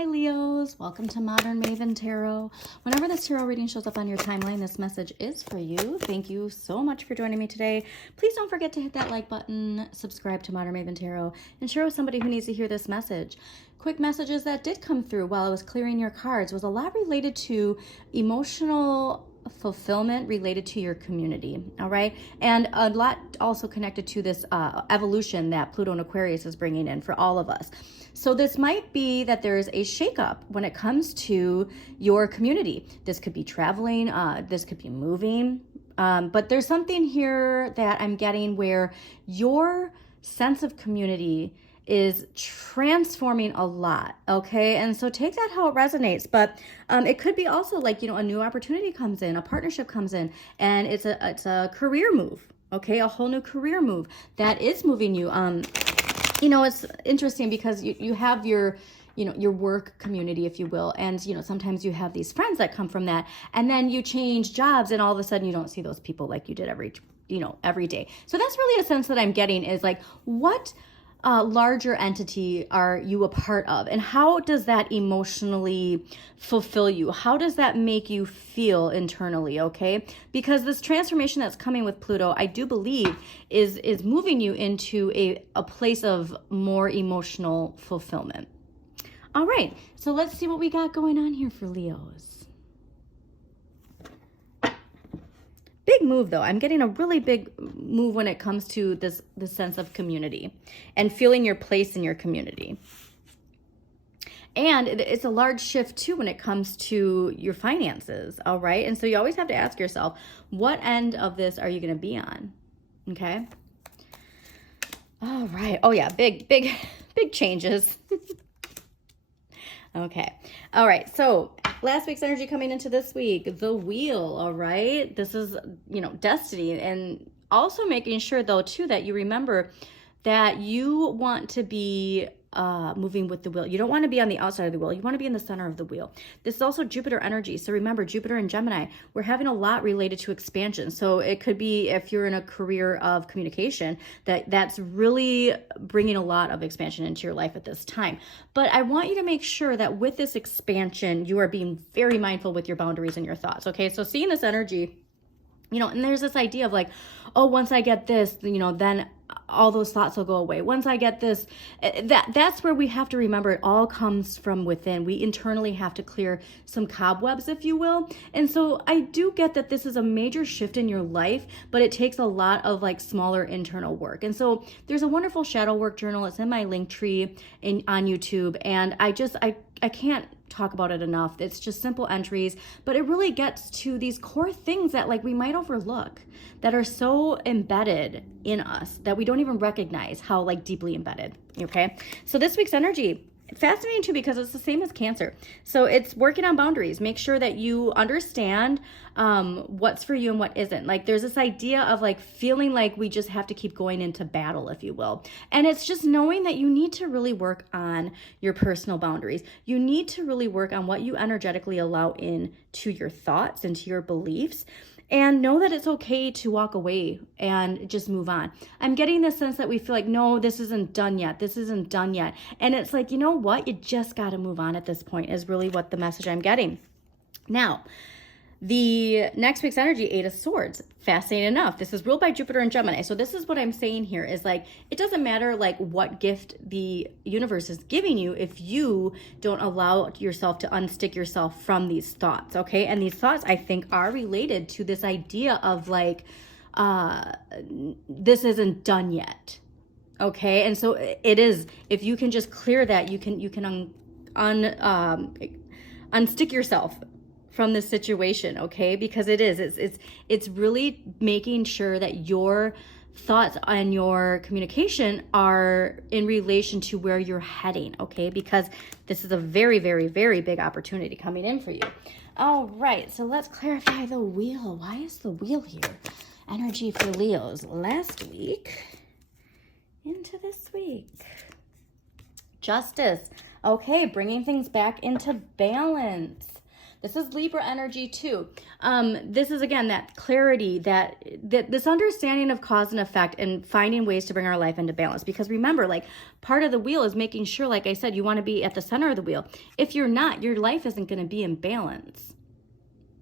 Hi Leos, welcome to Modern Maven Tarot. Whenever this tarot reading shows up on your timeline, this message is for you. Thank you so much for joining me today. Please don't forget to hit that like button, subscribe to Modern Maven Tarot, and share with somebody who needs to hear this message. Quick messages that did come through while I was clearing your cards was a lot related to emotional fulfillment related to your community, all right? And a lot also connected to this evolution that Pluto and Aquarius is bringing in for all of us. So this might be that there's a shakeup when it comes to your community. This could be traveling, this could be moving, but there's something here that I'm getting where your sense of community is transforming a lot, okay? And so take that how it resonates, but it could be also like, a new opportunity comes in, a partnership comes in, and it's a career move, okay? A whole new career move that is moving you. It's interesting because you have your work community, if you will, and sometimes you have these friends that come from that, and then you change jobs and all of a sudden you don't see those people like you did every day. So that's really a sense that I'm getting is like, what larger entity are you a part of, and how does that emotionally fulfill you? How does that make you feel internally? Okay, because this transformation that's coming with Pluto, I do believe is moving you into a place of more emotional fulfillment. All right, so let's see what we got going on here for Leos. Big move though. I'm getting a really big move when it comes to this sense of community and feeling your place in your community. And it's a large shift too when it comes to your finances, all right? And so you always have to ask yourself, what end of this are you going to be on? Okay? All right. Oh yeah, big changes. Okay. All right. So last week's energy coming into this week, the wheel. All right. This is, destiny. And also making sure though, too, that you remember that you want to be moving with the wheel. You don't want to be on the outside of the wheel. You want to be in the center of the wheel. This is also Jupiter energy. So remember, Jupiter and Gemini, we're having a lot related to expansion. So it could be if you're in a career of communication, that's really bringing a lot of expansion into your life at this time. But I want you to make sure that with this expansion, you are being very mindful with your boundaries and your thoughts. Okay. So seeing this energy, and there's this idea of like, oh, once I get this, then all those thoughts will go away. Once I get this, that's where we have to remember it all comes from within. We internally have to clear some cobwebs, if you will. And so I do get that this is a major shift in your life, but it takes a lot of like smaller internal work. And so there's a wonderful shadow work journal. It's in my link tree on YouTube. And I can't talk about it enough. It's just simple entries, but it really gets to these core things that like we might overlook, that are so embedded in us that we don't even recognize how like deeply embedded. Okay. So this week's energy, fascinating too, because it's the same as Cancer. So it's working on boundaries. Make sure that you understand what's for you and what isn't. Like there's this idea of like feeling like we just have to keep going into battle, if you will. And it's just knowing that you need to really work on your personal boundaries. You need to really work on what you energetically allow in to your thoughts and to your beliefs. And know that it's okay to walk away and just move on. I'm getting this sense that we feel like, no, this isn't done yet. This isn't done yet. And it's like, you know what? You just got to move on at this point is really what the message I'm getting. Now, the next week's energy, Eight of Swords. Fascinating enough. This is ruled by Jupiter and Gemini. So this is what I'm saying here is like, it doesn't matter like what gift the universe is giving you if you don't allow yourself to unstick yourself from these thoughts. Okay. And these thoughts I think are related to this idea of like, this isn't done yet. Okay. And so it is, if you can just clear that, you can unstick yourself from this situation, okay? Because it's really making sure that your thoughts and your communication are in relation to where you're heading, okay? Because this is a very, very, very big opportunity coming in for you. All right, so let's clarify the wheel. Why is the wheel here? Energy for Leos last week into this week. Justice. Okay, bringing things back into balance. This is Libra energy too. This is, again, that clarity, that this understanding of cause and effect and finding ways to bring our life into balance. Because remember, like, part of the wheel is making sure, like I said, you want to be at the center of the wheel. If you're not, your life isn't going to be in balance.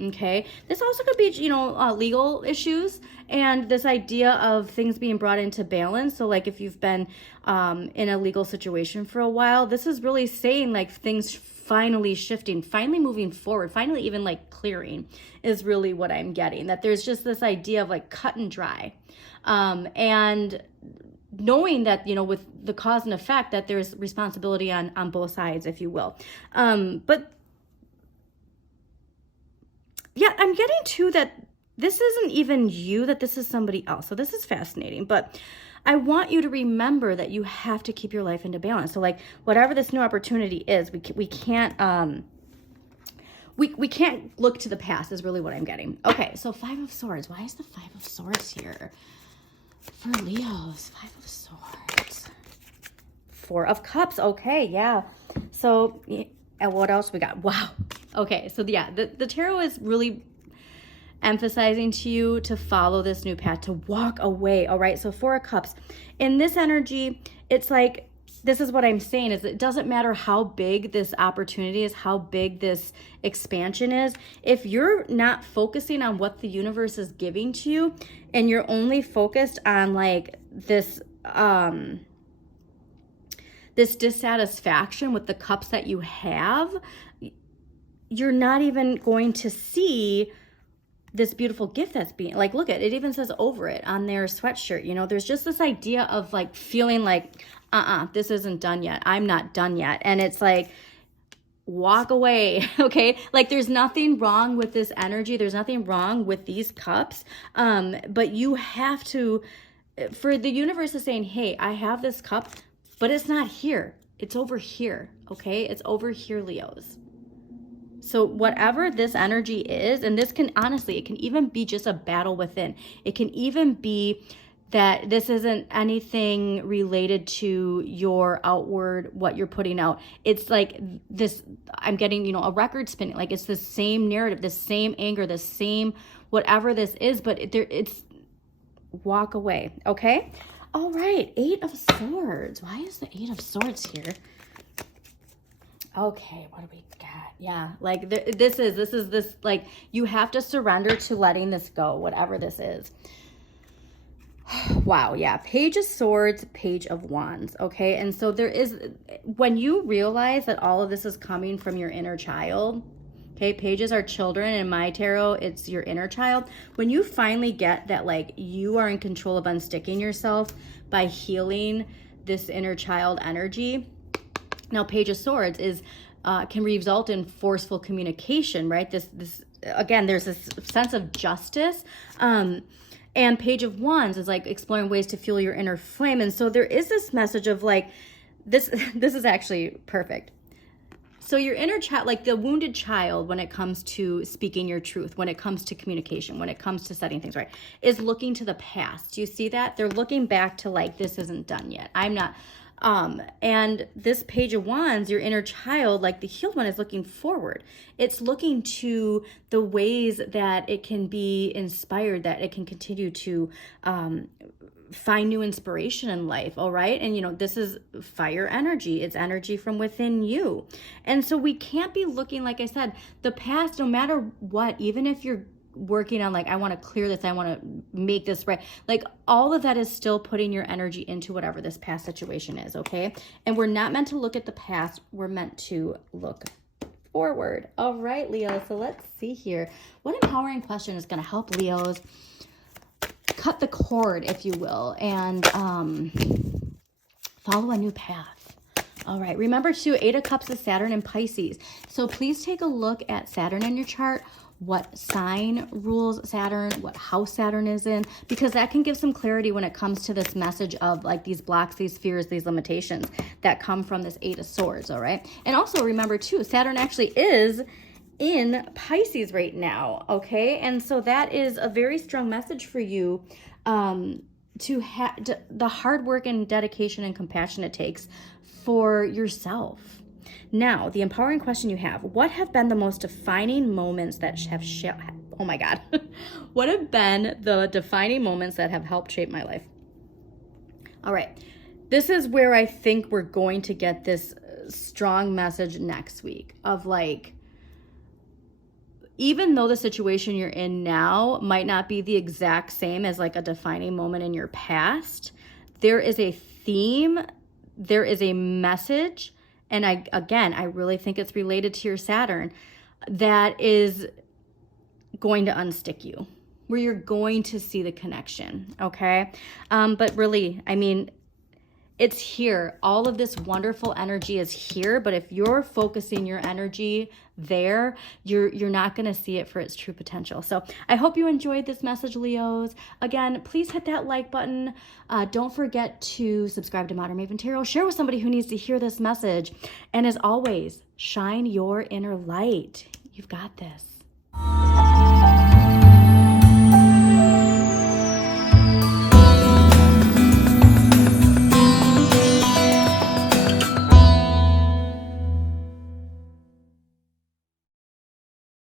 Okay, this also could be, legal issues and this idea of things being brought into balance. So like if you've been in a legal situation for a while, this is really saying like things finally shifting, finally moving forward, finally even like clearing is really what I'm getting. That there's just this idea of like cut and dry. And knowing that, with the cause and effect, that there's responsibility on both sides, if you will. But yeah, I'm getting to that this isn't even you, that this is somebody else. So this is fascinating, but I want you to remember that you have to keep your life into balance. So like whatever this new opportunity is, we can't we can't look to the past is really what I'm getting. Okay, so 5 of Swords. Why is the 5 of Swords here for Leos? 5 of Swords. 4 of Cups. Okay, yeah. So and what else we got? Wow. Okay, so yeah, the tarot is really emphasizing to you to follow this new path, to walk away, all right? So 4 of Cups. In this energy, it's like, this is what I'm saying, is it doesn't matter how big this opportunity is, how big this expansion is. If you're not focusing on what the universe is giving to you, and you're only focused on like this dissatisfaction with the cups that you have, you're not even going to see this beautiful gift that's being, like, look at it, even says over it on their sweatshirt. There's just this idea of like feeling like, this isn't done yet. I'm not done yet. And it's like, walk away. Okay. Like there's nothing wrong with this energy. There's nothing wrong with these cups. But you have to, for the universe is saying, hey, I have this cup, but it's not here. It's over here. Okay. It's over here, Leos. So whatever this energy is, and this can, honestly, it can even be just a battle within. It can even be that this isn't anything related to your outward, what you're putting out. It's like this, I'm getting, a record spinning. Like it's the same narrative, the same anger, the same whatever this is, but it's walk away, okay? All right, 8 of Swords. Why is the 8 of Swords here? Okay, what do we got? Yeah, like this is like, you have to surrender to letting this go, whatever this is. Wow, yeah, Page of Swords, Page of Wands, okay? And so there is, when you realize that all of this is coming from your inner child, okay, pages are children. In my tarot, it's your inner child. When you finally get that, like, you are in control of unsticking yourself by healing this inner child energy. Now, Page of Swords is can result in forceful communication, right? This again, there's this sense of justice. And Page of Wands is like exploring ways to fuel your inner flame. And so there is this message of like, this is actually perfect. So your inner child, like the wounded child, when it comes to speaking your truth, when it comes to communication, when it comes to setting things right, is looking to the past. Do you see that? They're looking back to like, this isn't done yet. I'm not. And this Page of Wands, your inner child, like the healed one, is looking forward. It's looking to the ways that it can be inspired, that it can continue to find new inspiration in life, all right? And, this is fire energy. It's energy from within you. And so we can't be looking, like I said, the past, no matter what, even if you're working on like, I want to clear this, I want to make this right, like all of that is still putting your energy into whatever this past situation is, okay? And we're not meant to look at the past, we're meant to look forward. All right, Leo, so let's see here. What empowering question is going to help Leos cut the cord, if you will, and follow a new path? All right, remember too, 8 of Cups is Saturn and Pisces. So please take a look at Saturn in your chart, what sign rules Saturn, what house Saturn is in, because that can give some clarity when it comes to this message of like these blocks, these fears, these limitations that come from this 8 of Swords, all right? And also remember too, Saturn actually is in Pisces right now, okay? And so that is a very strong message for you to have the hard work and dedication and compassion it takes for yourself. Now, the empowering question you have, what have been the most defining moments that have oh my God, what have been the defining moments that have helped shape my life? All right, this is where I think we're going to get this strong message next week of like, even though the situation you're in now might not be the exact same as like a defining moment in your past, there is a theme, there is a message, and I really think it's related to your Saturn, that is going to unstick you, where you're going to see the connection, okay? But really, I mean, it's here. All of this wonderful energy is here, but if you're focusing your energy there, you're not going to see it for its true potential. So I hope you enjoyed this message, Leos. Again, please hit that like button. Don't forget to subscribe to Modern Maven Tarot. Share with somebody who needs to hear this message. And as always, shine your inner light. You've got this.